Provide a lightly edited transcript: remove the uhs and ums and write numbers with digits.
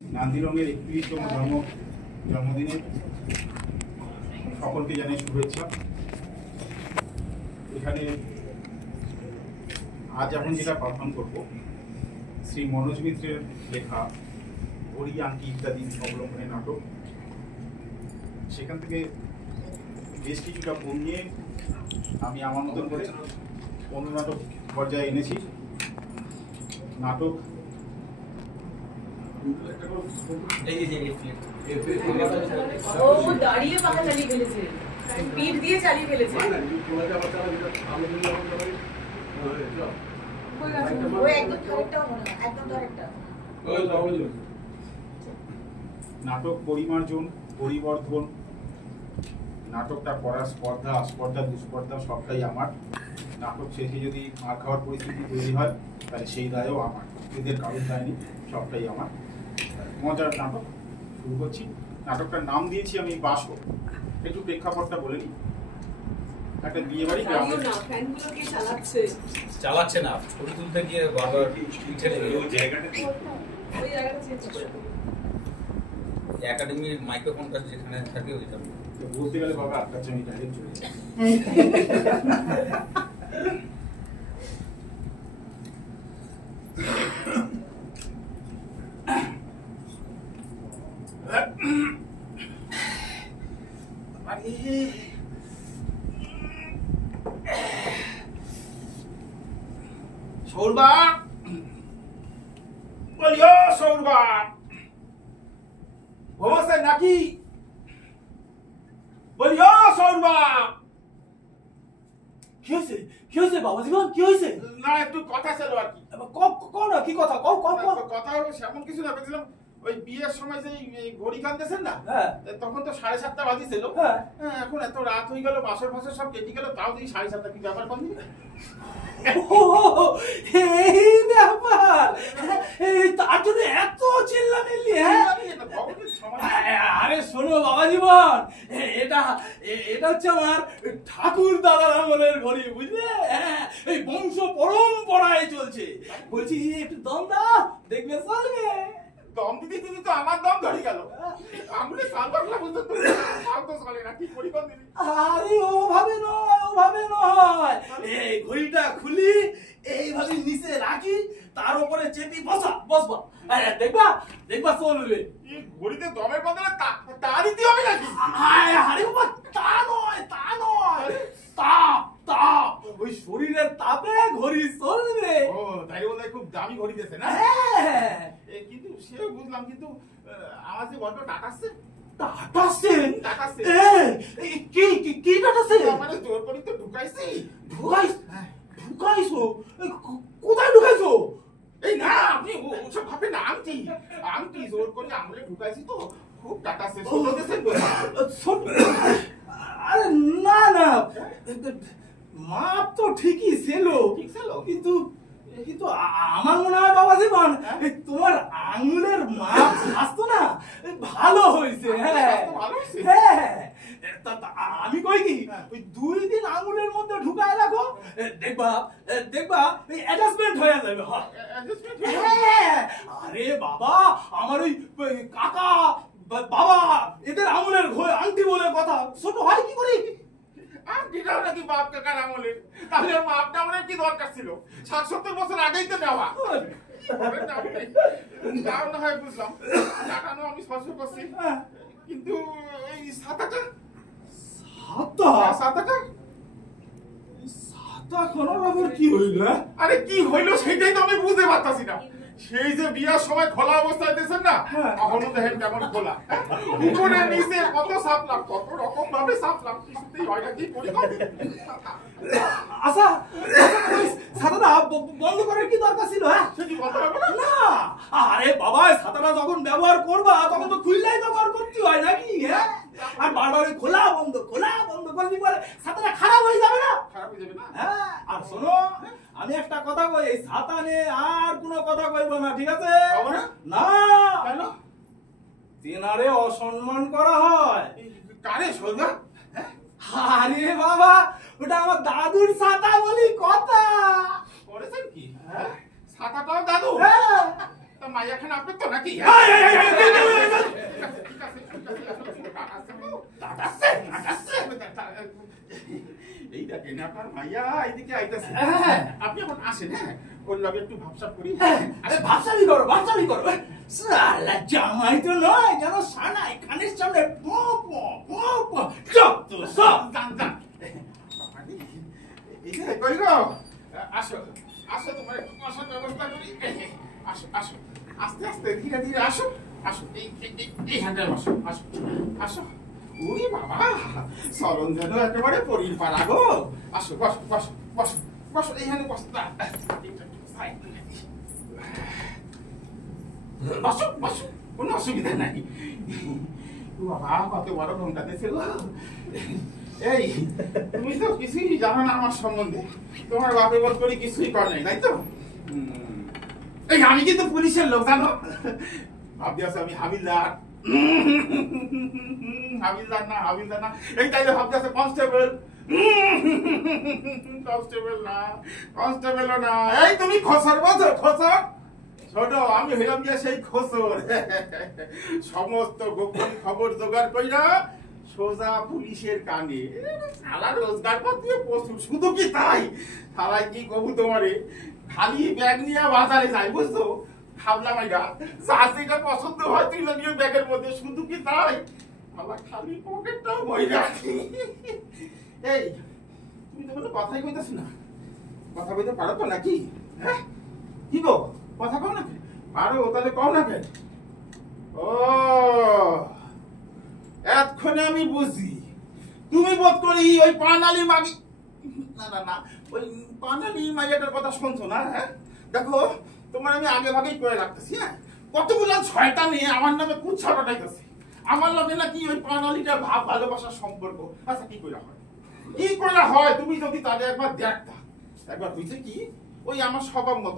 নান্দিরঙের ৩১তম জন্মদিনে সকলকে জানাই শুভেচ্ছা। এখানে আজ এখন যেটা পাঠন করব শ্রী মনোজ মিত্রের লেখা ঘড়ি আংটি ইত্যাদি অবলম্বনে নাটক। সেখান থেকে বেশ কিছুটা বই নিয়ে আমি আমার মতন করে অন্য নাটক পর্যায়ে এনেছি। নাটক দাঁড়িয়ে পাখা চালিয়ে ফেলেছে, পিঠ দিয়ে চালিয়ে ফেলেছে। নাটক পরিমার্জন, পরিবর্ধন, নাটকটা করার স্পর্ধা, আস্পর্ধা, দুস্পর্ধা সবটাই আমার। নাটক শেষে যদি মার খাওয়ার পরিস্থিতি তৈরি হয় তাহলে সেই দায়ও আমার, এদের কারোর দায় নেই, সবটাই আমার। মজার নাটক শুরু করছি। নাটকটার নাম দিয়েছি আমি বাসো। একটু প্রেক্ষাপটটা বলে নিই। একটা বিয়ে বাড়ি চালাচ্ছে না, ছবি তুলতে গিয়ে বারবার ঠেলে গেল। ওই জায়গাটা একাডেমির মাইক্রোফোনটা যেখানে থাকে ওইটা বলতে গেলে বাবা আটকাচ্ছে, আমি ডাইরেক্ট চলে যাই। সৌরবা বলিও, সৌরবা ঘুমাচ্ছে নাকি? বলিও সৌরবা। কি হয়েছে? কি হয়েছে বাবা জীবন? কি হয়েছে? না, একটু কথা ছিল আর কি। কোন কি কথা? কথা সেমন কিছু না, বলছিলাম ওই বিয়ের সময় যে ঘড়ি কানতেছেন না, হ্যাঁ, তখন তো 7:30 বাজিছিল। হ্যাঁ, এখন এত রাত হয়ে গেল, বাসর ফাসর সব কেটে গেল, তাও যদি 7:30 কি ব্যাপার বন্ধু? এই ব্যাপার, তার জন্য এত চিল্লামিল্লি? আরে শোনো বাবা জীবন, এটা এটা হচ্ছে আমার ঠাকুর দাদার আমলের ঘড়ি, বুঝলে? এই বংশ পরম্পরায় চলছে। বলছি একটু দম দাও, দেখবে চলবে। দম দিতে দিতে তো আমার দম ধরে গেল। আঙুলে সালবাকলা বলতে তো সাল তো চলে না, কি করি কোন দিন? আরে ওভাবে নয়, এই ঘড়িটা খুলি, এইভাবে নিচে রাখি, তার উপরে চেপি বসবা, দেখবা চলবে। এই ঘড়িতে দমের বদলে তা দিতে হবে নাকি? আরে বাবা, তা নয়, তাপ ওই শরীরের তাপে ঘড়ি চলবে। ও তাই বলে খুব দামি ঘড়ি দিয়েছে না? হ্যাঁ, কিন্তু সে বুঝলাম, কিন্তু আমার যে বড্ড টাকাচ্ছে। কি টাটাছে? মানে জোর করি তো ঢুকাইছি। ঢুকাইছো? কোথায় ঢুকাইছো? এই না, আপনি ওসব ভাবেন না। আংটি জোর করে আঙুলে ঢুকাইছি তো, খুব টাকাচ্ছে। আরে না, মাপ তো ঠিকই ছিল, কিন্তু আমার মনে হয় বাবা জীবন, তোমার আঙুলের মাপ স্বাস্থ্য না ভালো হয়েছে। হ্যাঁ, আমি কই কি, ওই 2 দিন আঙুলের মধ্যে ঢুকায় রাখো, দেখবা অ্যাডজাস্টমেন্ট হয়ে যাবে। হ্যাঁ, আরে বাবা, আমার ওই কাকা বাবা এদের আঙুলের আংটি বলে কথা, ছোট হয় কি করি? আংটিটাও নাকি বাপ কাকার আমলের? তাহলে মাপটা আমলের কি দরকার ছিল? 60-70 বছর আগেই তো নেওয়া। তাও না হয় বুঝলাম, টাকানো আমি সহ্য করছি, কিন্তু এই ছাতাটা কি হইল? আরে কি হইলো সেটাই তো আমি বুঝতে পারতাছি না। সেই যে বিয়ার সময় খোলা অবস্থায় দিয়েছেন না, এখনো দেখেন কেমন খোলা। উপরে নিচে কত সাপলাম, কত রকম ভাবে সাপলাম, কিছুতেই হয় না। কি করি? আচ্ছা, ছাতাটা বন্ধ করার কি দরকার ছিল? না, আরে বাবা, ছাতাটা যখন ব্যবহার করবা তখন তো খুললাই ব্যবহার করতে হয় নাকি? হ্যাঁ, আর বারবার খোলা বন্ধ করলি পরে ছাতাটা খারাপ হয়ে যাবে না? হ্যাঁ, আর শোনো, আমি একটা কথা কই, এই ছাতা নিয়ে আর কোনো কথা কইব না, ঠিক আছে? না, তেনারে অসম্মান করা হয়। কারে সোজা? আরে বাবা, ওটা আমার দাদুর ছাতা বলি কথা। করেছেন কি? ছাতাটাও দাদু? তো মাইয়াখানা আপনার তো নাকি এই, এই, এই, এই, এই, এই, এই, এই দেখেন আপনার মাইয়া এইদিকে আইতাছে হ্যাঁ। আপনি এখন আসেন, হ্যাঁ ওর লগে একটু ভাবসাব করি। আরে ভাবসাবি করো ভাবসাবি করো সালা জামাই তো নয় যেন সানাই কানের সামনে পো পো পো পো যত সব যান যান এই যে কই গো, আসো আসো, তোমার একটু বসার ব্যবস্থা করি। আসো আসো, আস্তে আস্তে ধীরে ধীরে আসো আসো, এই হ্যান্ডেল বসো, আসো আসো। ওরে বাবা, সরণ যেন একেবারে পরীর পাড়া গো। আসো বসো বসো বসো বসো, এইখানে বসতা বসো বসো, কোনো অসুবিধা নাই। ও বাবা, কত বড় ঘন্টা দিয়েছে গো। এই তুমি তো কিছুই জানো না আমার সম্বন্ধে, তোমার বাপে বোধ করি কিছুই কর নাই, তাই তো? এই আমি কিন্তু পুলিশের লোক, জানো? ভাবতে আছো আমি হাবিলদার। হাবিলদার না, হাবিলদার না, এই তাইলে ভাবতে আছে কনস্টেবল। কনস্টেবল না, কনস্টেবল না, এই তুমি খসর বোঝো, খসর। ছোট আমি হইলাম গিয়ে সেই খসর। সমস্ত গোপন খবর জোগাড় কইরা সোজা পুলিশের কানে শালা রোজগার করতে প্রচুর। শুধু কি তাই, শালায় কি কবু তোমারে খালি ব্যাগ নিয়ে বাজারে যাই, বুঝছো? খাবলা মাইরা যা যেটা পছন্দ হয় তুই নিয়ে ব্যাগের মধ্যে। শুধু কি তাই, আমার খালি পকেটটাও ময়রা। এই তুমি তো কোনো কথাই কইতাছ না, কথা কইতে পারো তো নাকি? হ্যাঁ কি গো, কথা কও না? পারো তাহলে কও না কেন? ও এতক্ষণে আমি বুঝি তুমি বোধ করি ওই পানালি মাগি, না না না, ওই পানালি মাইয়াটার কথা শুনছো না? হ্যাঁ দেখো, তোমার আমি আগে ভাগেই করে রাখতেছি। হ্যাঁ কতগুলো ছয়টা নিয়ে আমার নামে কুচ্ছা রটাইতেছে। আমার লগে নাকি ওই পানালিটার ভাব ভালোবাসার সম্পর্ক। আচ্ছা কি করে হয়, কি করে হয়? তুমি যদি তাদের একবার দেখতা। একবার হইছে কি, ওই আমার স্বভাব মতো